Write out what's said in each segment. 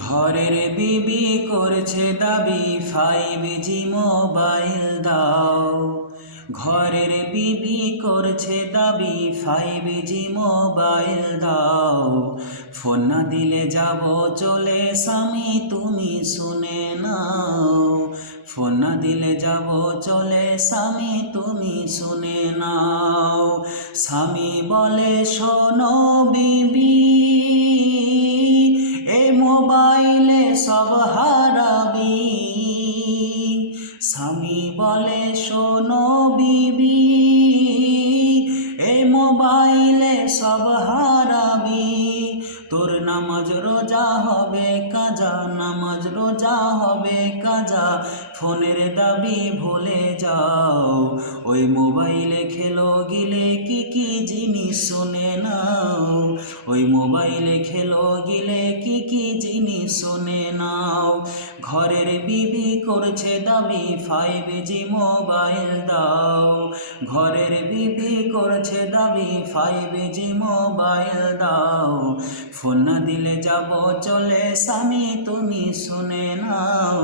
ঘরের বিবি করছে দাবি 5G মোবাইল দাও। ঘরের বিবি করছে দাবি 5G মোবাইল দাও। ফোন না দিলে যাব চলে স্বামী তুমি শুনে নাও। ফোন না দিলে যাব চলে স্বামী তুমি শুনে নাও। স্বামী বলে শোনো বিবি, মোবাইলে সব হারাবি। স্বামী বলে শোনো বিবি, মোবাইলে সব হারাবি। তোর নামাজ রোজা হবে কাজা, নামাজ রোজা হবে কাজা। ফোনের দাবি ভুলে যাও। ওই মোবাইলে খেলো গিলে কি কি জিনিস শুনে নাও। ওই মোবাইলে খেলো গিলে কি কি জিনিস শুনে নাও। ঘরের বিবি করছে দাবি 5G মোবাইল দাও। ঘরের বিবি করছে দাবি 5G মোবাইল দাও। ফোন না দিলে যাব চলে স্বামী তুমি শুনে নাও।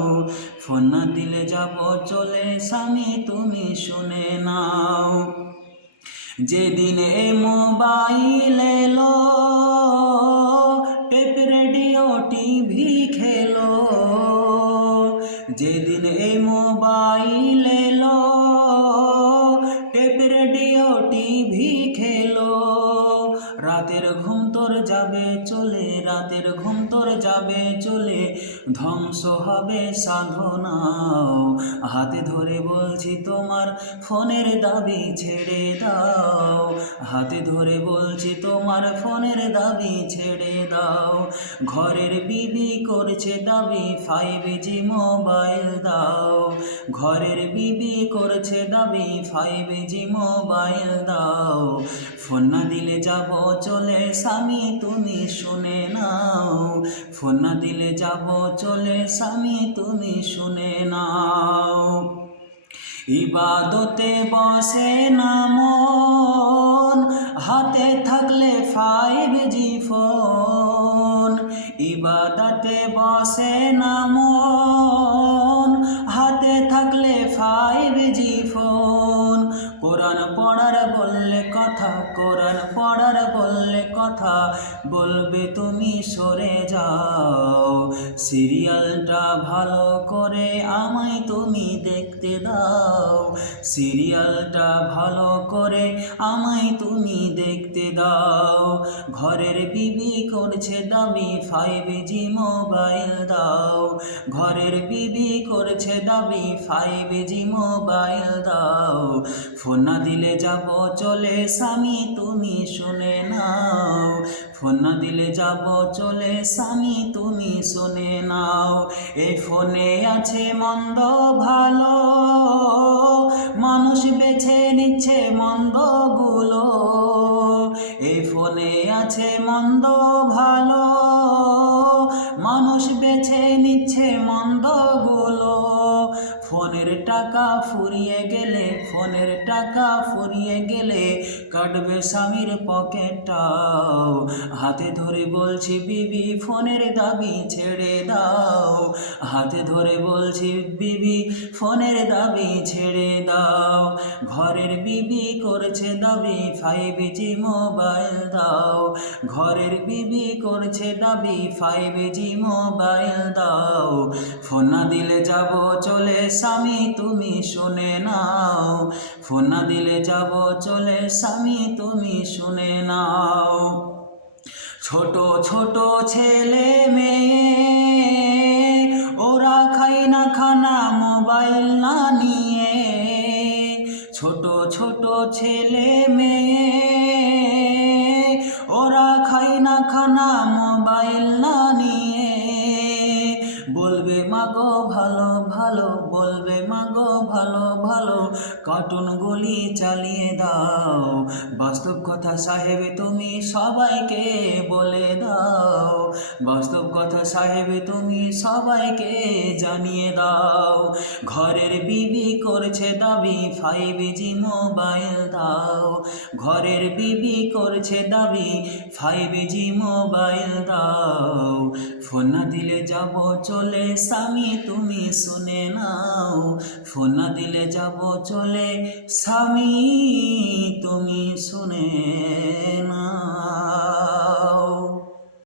ফোন না দিলে যাব চলে স্বামী তুমি শুনে নাও। যেদিন এই মোবাইল এলো, টেপ রেডিও টিভি খেলো। যেদিন এই মোবাইল এলো, টেপ রেডিও টিভি খেলো। রাতের ঘুম তোর যাবে চলে, রাতের ঘুম তোর যাবে চলে। ধ্বংস হবে সাধনাও। হাতে ধরে বলছি তোমার ফোনের দাবি ছেড়ে দাও। হাতে ধরে বলছি তোমার ফোনের দাবি ছেড়ে দাও। ঘরের বিবি করছে দাবি 5G মোবাইল দাও। ঘরের বিবি করছে দাবি 5G মোবাইল দাও। ফোন না দিলে যাব চলে স্বামী তুমি শুনে নাও। ফোন না দিলে যাব চলে স্বামী তুমি শুনে নাও। ইবাদতে বসে না মন, হাতে থাকলে 5G ফোন। ইবাদতে বসে না মন, হাতে থাকলে 5G ফোন। কোরআন পড়ার বললে কথা, কোরআন পড়ার বললে কথা, বলবে তুমি সরে যাও। সিরিয়ালটা ভালো করে আমায় তুমি দেখতে দাও। সিরিয়ালটা ভালো করে আমায় তুমি দেখতে দাও। ঘরের বিবি করছে দাবি 5G মোবাইল দাও। ঘরের বিবি করছে দাবি 5G মোবাইল দাও। ফোন না দিলে যাব চলে স্বামী তুমি শুনে নাও। ফোন না দিলে যাব চলে স্বামী তুমি শুনে নাও। এই ফোনে আছে মন্দ ভালো, মানুষ বেছে নিচ্ছে মন্দগুলো। এই ফোনে আছে মন্দ ভালো, মানুষ বেছে নিচ্ছে মন্দগুলো। ফোনের টাকা ফুরিয়ে গেলে, ফোনের টাকা ফুরিয়ে গেলে কাটবে স্বামীর পকেটটাও। হাতে ধরে বলছি বিবি ফোনের দাবি ছেড়ে দাও। হাতে ধরে বলছি বিবি ফোনের দাবি ছেড়ে দাও। ঘরের বিবি করছে দাবি 5G মোবাইল দাও। ঘরের বিবি করছে দাবি 5G মোবাইল দাও। ফোন না দিলে যাব চলে স্বামী তুমি শুনে নাও। ফোন না দিলে যাব চলে স্বামী তুমি শুনে নাও। ছোট ছোট ছেলে মেয়ে ওরা খায় না খানা মোবাইল না নিয়ে। ছোট ছোট ছেলে মেয়ে ওরা খায় না খানা মোবাইল না নিয়ে। বলবে মাগো ভালো ভালো বলবে মাগো ভালো ভালো কার্টুনগুলি চালিয়ে দাও বাস্তব কথা সাহেব তুমি সবাইকে বলে দাও বাস্তব কথা সাহেব তুমি সবাইকে জানিয়ে দাও ঘরের বিবি করছে দাবি 5G মোবাইল দাও ঘরের বিবি করছে দাবি 5G মোবাইল দাও ফোন না দিলে যাব চলে স্বামী তুমি শুনে নাও ফোন না দিলে যাব চলে স্বামী তুমি শুনে নাও।